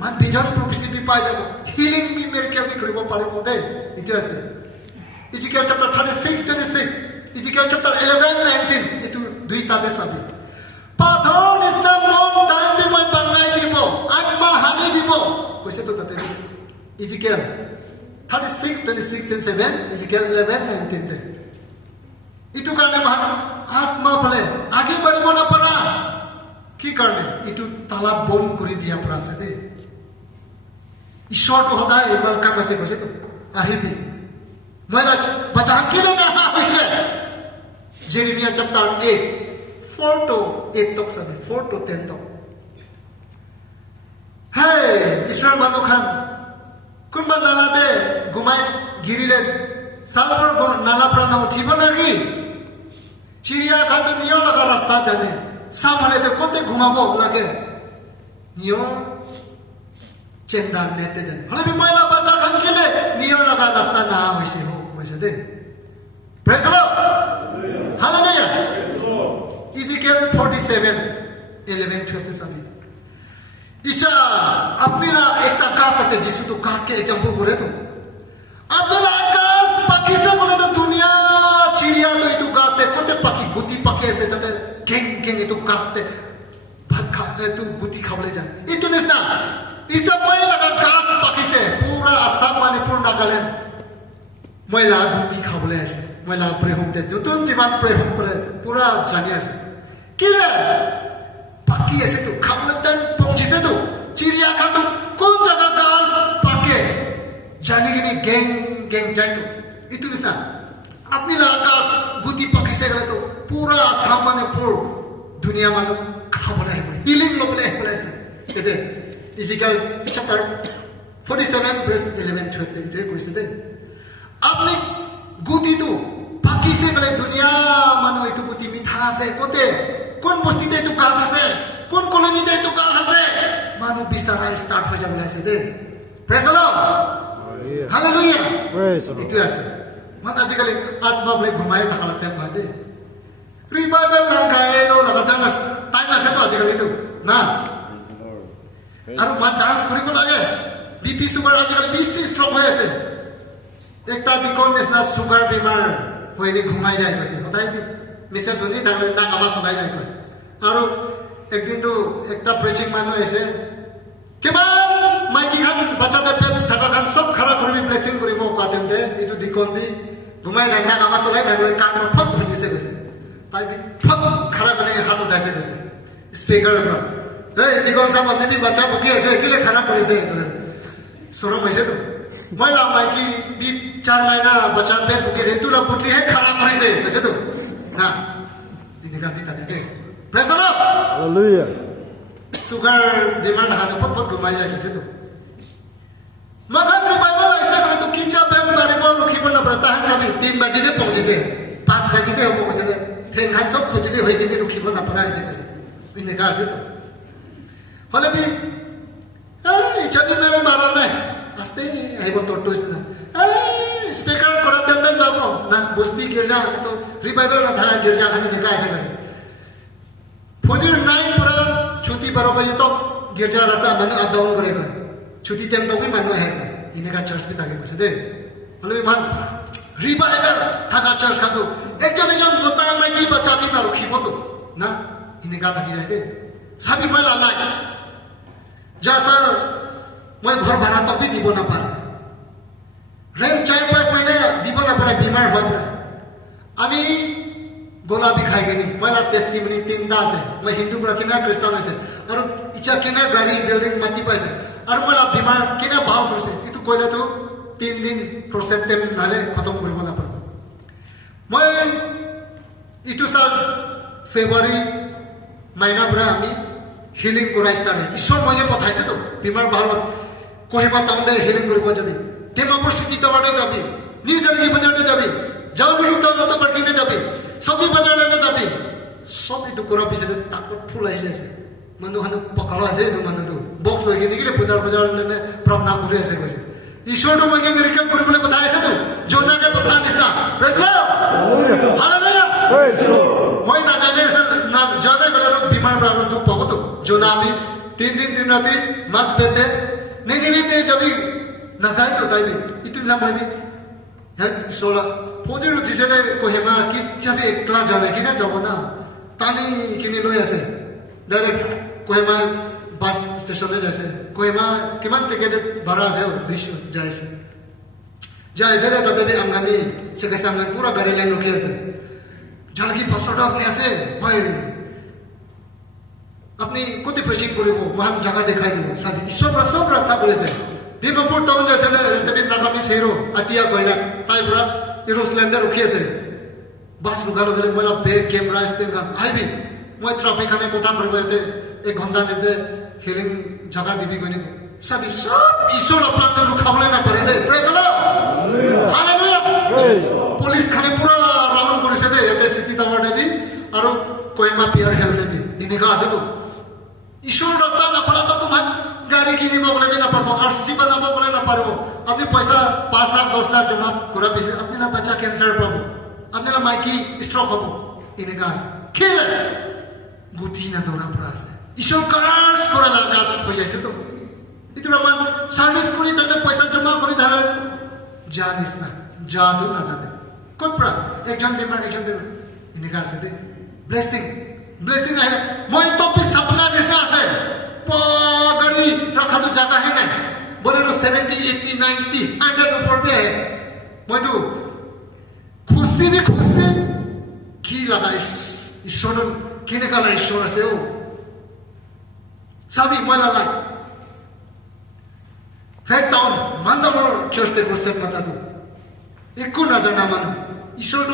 মান বিজন প্রফেসি বি পাই যাব হিলিং বি মিরাকেল বি করিব পারিব দে ইটো আছে ইজিকেল চ্যাপ্টার 36 26 ইজিকেল চ্যাপ্টার 11 19 ইটো দুইটা দে সাবি পাথর নিস্তা মন দান বি মই বাংলাই দিব আত্মা হালি দিব কইছে তো তাতে ইজিকেল 36 26 27 ইজিকেল 11 19 দে ইটো কারণে মান আত্মা ফলে আগে বাড়িব না পারা কি কারণে ইটো তালা বন করে দিয়া পড়া আছে দে ঈশ্বর তো সদায় ওয়েলকাম আছে কৈছে তো আহিবি মহিলা বাচ্চা কেলে না হইছে জেরেমিয়া চ্যাপ্টার 8 4 to 8 তক সাবে 4 to 10 তক হে ইসরায়েল মানুহ খান কোনবা নালাতে ঘুমাই গিরিলে সালবর নালা প্রাণ উঠিব নাকি চিড়িয়া খান তো নিয়র লাগা রাস্তা জানে সামলে তো কত ঘুমাবো লাগে নিয়র চেন্দা নেটে জানে হলে বি মহিলা বাচ্চা খান খেলে নিয়র লাগা রাস্তা না হইছে হোক হইছে দে praise the Lord hallelujah Ezekiel 47 11 12 সাবি ইচ্ছা আপনারা একটা কাজ আছে যিশু তো কাজকে এক্সাম্পল করে তো আপনারা কাজ পাকিস্তান বলে তো দুনিয়া চিড়িয়া তো এই তো কাজতে কত পাখি গুটি পাখি আছে তাতে গেং গেং এই তো কাজতে ভাত খাতে তো গুটি খাবলে যান ইতো নিস না ইচ্ছা মহিলা গাছ পাকিছে পুরা আসাম মণিপুর নাগাল্যান্ড মহিলা গুটি খাবলে আছে মহিলা প্রেহমতে নতুন জীবন প্রেহম করে পুরা জানি আছে কিলে পাখি আছে তো খাবলে টাইম পৌঁছিছে তো চিড়িয়া খা তো কোন জায়গা গাছ পাকে জানি কিনি গেং গেং যাই তো ইতো নিস না আপনি গাছ গুটি পাকিছে গেলে তো পুরা আসাম মণিপুর দুনিয়া মানুষ খাবলে আহিব হিলিং লবলে আহিব আছে এতে Ezekiel chapter 47 verse 11 12 এটাই কইছে দে আপনি গুটি তো পাকিছে বলে দুনিয়া মানুষ এতো গুটি মিঠা আছে কোতে কোন বস্তিতে তো গাছ আছে কোন কলোনিতে তো গাছ আছে মানুষ বিচারা স্টার্ট হয়ে যাবে আছে দে praise the Lord hallelujah praise ইটো আছে মানে আজিকালি আত্মা বলে ঘুমাই থাকা টাইম হয় দে রিভাইভাল লাগায় নো লাগা টাইম আছে তো আজিকালি তো না আৰু মা ডান্স কৰিব লাগে বিপি সুগাৰ আজিকালি বেছি ষ্ট্ৰক হৈ আছে একটা দিকৰ নিচিনা সুগাৰ বেমাৰ হৈলে ঘুমাই যায় কৈছে সদায় মিছেছ শুনি তাৰ নাক আৱাজ ওলাই যায় কয় আৰু একদিনতো একটা প্ৰেচিং মানুহ আহিছে কিমান মাইকী খান বাচ্চাতে পেট থকা খান চব খাৰা কৰিবি ব্লেচিং কৰিব কোৱাতেন দে এইটো দিকন বি ঘুমাই যায় নাক আৱাজ ওলাই থাকে কাণৰ ফট ধৰি দিছে কৈছে তাই বি ফট খাৰা কৰি হাত উঠাইছে কৈছে স্পিকাৰৰ পৰা দিগন সামনে নেবি বাচ্চা বকি আছে কিলে খারাপ করেছে সরম হয়েছে তো মহিলা মাইকি বি 4 মহিনা বাচ্চা পেট বকেছে তুলা পুটলি হে খারাপ করেছে বুঝছে তো না দিনকা বিতা দিতে praise the Lord hallelujah sugar বেমার হাতে ফট ফট ঘুমাই যায় বুঝছে তো মহান রিভাইভাল আইছে বলে তো কিচা বেন মারিব রখিব না পড়া তাহান সাবি 3 বাজিতে পৌঁছেছে 5 বাজিতে হবো কইছে ঠেং খান সব খুঁজতে হয়ে কিন্তু রখিব না পড়া আইছে কইছে দিনকা আছে তো হলে বি এই চাবি মেরে মারা নাই আস্তে আইব তোর টুইস না স্পিকার করা দেন যাব না বস্তি গির্জা তো রিভাইভাল না থাকা গির্জা খানে নিকা আছে গেছে ফজর 9 পরে ছুটি 12 বাজে তো গির্জা রাস্তা মানে আপ ডাউন করে কয় ছুটি টাইম তো মানুষ হে ইনেকা চার্চ বি থাকে কইছে দে হলে বি মান রিভাইভাল থাকা চার্চ খাতো একজন মোতা নাই কি বাঁচাবি না রখিব তো না ইনেকা থাকি যায় দে সাবি মহিলা নাই যা স্যার মই ঘর ভাড়া তো দিব না পারে রেন্ট 4-5 মাইনে দিব না পারে বিমার হয় পারে আমি গোলা বিখাই গেনি মহিলা টেস্টিমনি 3টা আছে মই হিন্দু পৰা কিনা খ্ৰীষ্টান আছে আৰু ইচ্ছা কিনা গাড়ী বিল্ডিং মাটি পাইছে আৰু মহিলা বিমাৰ কিনা ভাল কৰিছে এইটো কইলে তো 3 দিন প্ৰসেস টাইম নালে খতম কৰিব না পাৰে মই ইটো সাল ফেব্ৰুৱাৰী মাইনা পৰা আমি হিলিং কৰাই স্টাৰ্ট ঈশ্বৰ মইয়ে পঠাইছে তো বিমাৰ ভাল কহিবা টাউনতে হিলিং কৰিব যাবি ডিমাপুৰ সিটি টাউনতে যাবি নিউ দিল্লী বাজাৰতে যাবি জাউলি টাউনতে পাৰ্টিনে যাবি সবজি বাজাৰতে যাবি সব এইটো কৰা পিছতে তাকত ফুল আহি আছে মানুহ পকালো আছে এইটো মানুহটো বক্স লৈ কিনে গিলে পূজাৰ প্ৰাৰ্থনা কৰি আছে কৈছে ঈশ্বৰটো মইকে মিৰাকেল কৰিবলৈ পঠাইছে তো জোনাকে পঠা নিচিনা praise the lord hallelujah praise the lord মই নাজানে না জানে গলে বিমাৰ প্ৰাৰম্ভ পাব তো জোনা আমি 3 দিন 3 ৰাতি মাছ পেতে যাবি নাযায় তো তাইবি ইটো নাম ভাবি হ্যাঁ সোলা ফৌজির উঠিছিলে কহিমা কি যাবি একলা যোৱা নাই কিনা যাব না টানি কিনি লৈ আছে ডাইৰেক্ট কহিমা বাছ ষ্টেচনে যাইছে কহিমা কিমান টিকেট ভাড়া আছে 200 যাইছে যাইছে তাতে আংগামি সেখানে সামনে পুরা গাড়ি লাইন রুকি আছে জান কি 500 টাকা আপনি আছে হয় আপনি কোথায় প্রেসিং করিব মহান জায়গা দেখাই দিব সাবি ঈশ্বর সব রাস্তা বলেছে ডিমাপুর টাউন যাইছে তবে নাগামি সেরো আতিয়া কইনা তাই পুরা এরোপ্লেন রুকি আছে বাস রুকা গেলে মোলা বেগ ক্যামেরা স্টেন আইবি মই ট্রাফিক খানে কথা করব এতে 1 ঘন্টা দিতে হিলিং জায়গা দিবি কইনি সব ঈশ্বর আপনাদের রুখাবলে না পারে দে praise the Lord hallelujah police খানে পুরা রাউন্ড করেছে দে এতে সিটি টাওয়ার দেবি আর কইমা পিয়ার হেল দেবি ইনেকা আছে তো ঈশ্বর রাস্তা না পারা তো তোমার গাড়ি কিনিব বলে না পারবো আরসি বানাবো বলে না পারবো আপনি পয়সা 5 লাখ 10 লাখ জমা করা পিছে আপনি না বাচ্চা ক্যান্সার পাবো আপনি না মাইকি স্ট্রোক হবো ইনেকা আছে খেলে গুটি না দৌড়া পড়া আছে ঈশ্বর কাজ করে লাগাস হয়ে যাইছে তো itu raman service kuri tane paisa jama kuri dhara janis na jadu na jate kopra ekjon bemar ini ka ase de blessing ahe moi to pi sapna jisna ase pagari rakha tu jaga hai na bolero 70 80 90 100 upor pe hai moi tu khushi bhi khushi ki laga ishwar kine kala ishwar ase o sabi moi la ফেক ডাউন মানদামর খেস্তে করছে মাথা তো একো না জানা মানুষ ঈশ্বর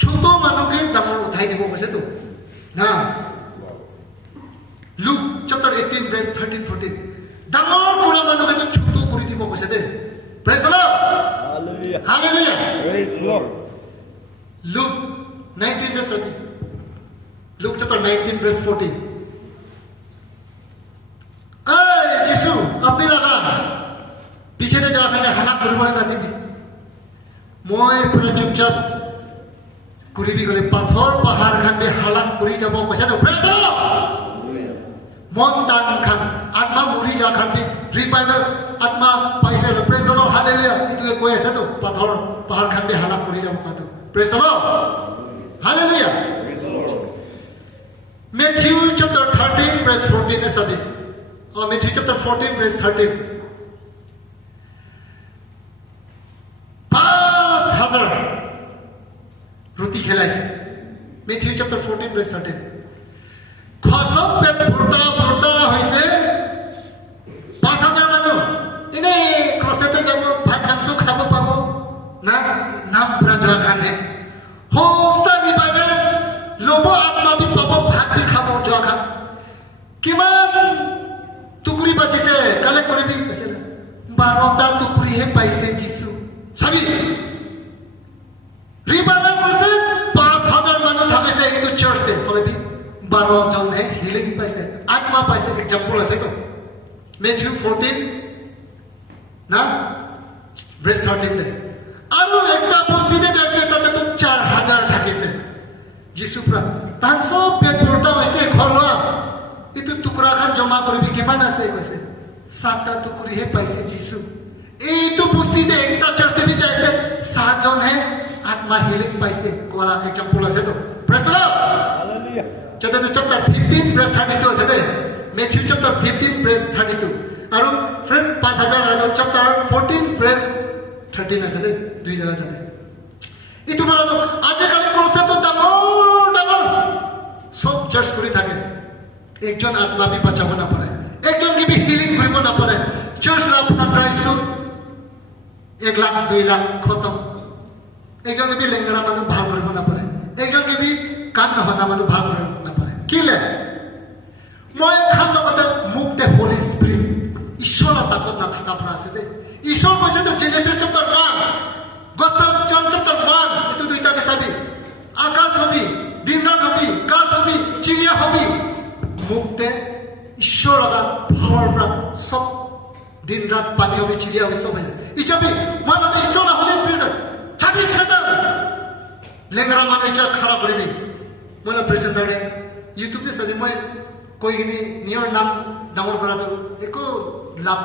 ছোট মানুষকে দামর উঠাই দিব কৈছে তো না লুক চ্যাপ্টার 18 ভার্স 13 14 দামর পুরা মানুষকে ছোট করে দিব কৈছে দে praise the Lord hallelujah hallelujah praise Lord Luke 19 verse 7 Luke chapter 19 verse 14 এই যিশু আপনি লাগা পিছে দে যাওয়া খানে হালাক করব না দিবি মই পুরো চুপচাপ করিবি গলে পাথর পাহাড় খান্ডে হালাক করি যাব কইছে তো প্রেজ দ্য লর্ড মন দান খান আত্মা মরি যা খান্ডে রিভাইভাল আত্মা পাইছে প্রেজ দ্য লর্ড হালেলুয়া ইটো কই আছে তো পাথর পাহাড় খান্ডে হালাক করি যাব পাতো praise the Lord hallelujah Matthew chapter 13 verse 14 is sabi Matthew chapter 14 verse 13 রুটি খেলাইছে Matthew chapter 14 verse 13 খসব পেট ভর্তা হইছে 5000 মানুষ ইনে ক্রসেতে যাব ভাত মাংস খাবো পাবো না নাম পুরা জয়া খানে হোসা রিভাইভাল লোভ আত্মা বি পাবো ভাত বি খাবো জয়া খান কিমান টুকুরি বাজিছে কালেক্ট কৰিবি কৈছে 12টা টুকুরি হে পাইছে যিশু সবি রিভাইভাল করছে 5000 মানুষ থাকেছে এই চার্চতে বলেবি 12 জন হে হিলিং পাইছে আত্মা পাইছে এক্সাম্পল আছে তো Matthew 14 না verse 13 দে আর একটা বস্তিতে যাইছে তাতে তো 4000 থাকিছে যিশু প্রা তান সব পেট ভর্তা হইছে খলয়া ইতো টুকরা খান জমা কৰিবি কিমান আছে কৈছে 7টা টুকুরি হে পাইছে যিশু এই তো বস্তিতে একটা চার্চতে বি যাইছে 7 জন হে আত্মা হিলিং পাইছে কোলা এক্সাম্পল আছে তো praise the Lord hallelujah chapter 15 verse 32 আছে দে Matthew chapter 15 verse 32 আর ফ্রেন্ডস 5000 আর chapter 14 verse 13 আছে দে দুই জায়গা যাবে ইতো বড় তো আজকাল কোসে তো দামর সব চার্চ করে থাকে একজন আত্মা বি বাঁচাবো না পারে একজন কি বি হিলিং করিব না পারে চার্চ না আপনার প্রাইস তো 1 লাখ 2 লাখ খতম একজন কি লেঙ্গরা মানুষ ভাল করিব না পারে একজন কি বি কান না হনা মানুষ ভাল করিব না পারে কি লে মই খান লগতে মুক্তে হোলি স্পিরিট ঈশ্বর তাকত না থাকা পৰা আছে দে ঈশ্বর কৈছে তো Genesis chapter 1 gospel John chapter 1 এটো দুইটা দেখাবি আকাশ হবি দিনরাত হবি কাজ হবি চিড়িয়া হবি মুক্তে ঈশ্বর লগা ভাৱৰ পৰা সব দিনরাত পানী হবি চিড়িয়া হবি সব হয়ে ইচাবি মানে ঈশ্বর হোলি স্পিরিট ছাড়ি সেটা লেঙ্গরা মানুষ যা খারাপ করবি মনে প্রেজেন্টারে ইউটিউবে সবই মই কইনি নিয়র নাম ডাঙর করা তো একো লাভ